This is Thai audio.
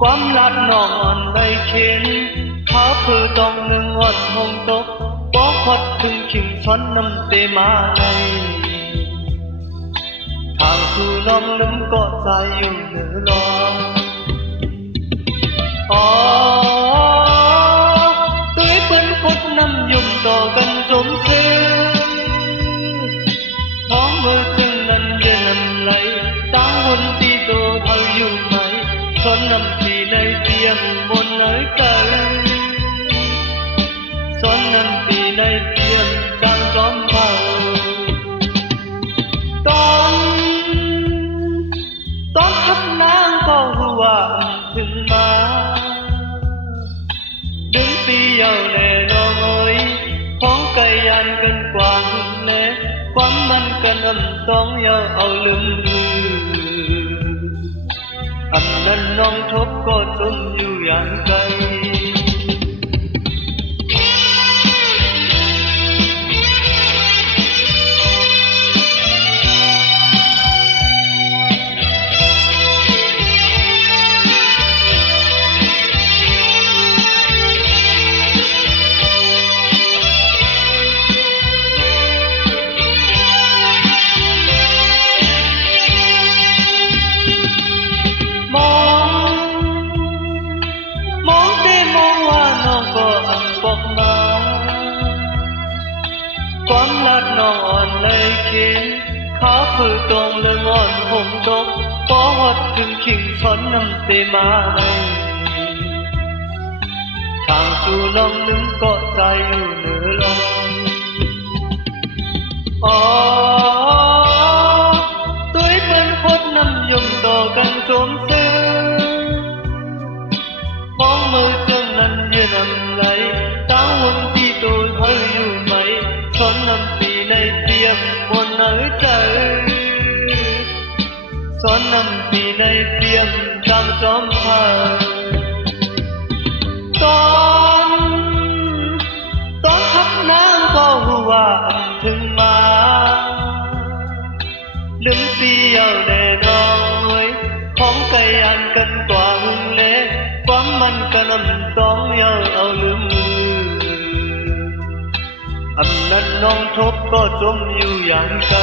ความลัดน้องอ่อนไรเข็นขาเพื่อต้องหนึ่งอ่อนหงตกบอกฮอดถึงขิงซ้อนน้ำเตมาในทางสู่น้องลืมก็ใจอยู่เหนือลองตุ้ยเปิ้นพดน้ำยุ่มต่อกันสมซื้อท้องมือจึงนั้นเย็นน้ำไหลตาหุ่นตีโตเธออยู่ไหมซ้อนน้ำที่ในเตียงบนไหนใจซ้อนน้ำที่ในเตียงจางจอมเผาตอนทับนางก็หัวถึงมาดึงปีเยาแน่นองโอยของไก่ยันกันกว่าหุ่นแน่ความมันกันต้องเยาเอาลืมอันนั้นน้องทบก็จมอยู่อย่างไกลความลัดน้องอ่อนเลยเข็นขาเพื่อตรงเรื่องอ่อนผมตกพอฮอดถึงขิงซ้อนน้ำเตมาในทางสู่น้องนึงก็ใจอยู่เหนือลมตุ้ยเป็นพดน้ำยุ่มต่อกันสมซื้อมองมือจังนั้นยืนน้ำไหลตาหุ่นที่ตัวเธออยู่ไหมซ้อนน้ำตีในเตียงบนไหนใจซ้อนน้ำตีในเตียงจางจอมเผาตอนทับน้ำก็หัวถึงมาลืมปีเยาแน่นอนของไก่ยันกันกว่าหึงเล็กความมันก็น้ำต้องเยาเอาลืมอันนั้นน้องทบก็จมอยู่อย่างไกล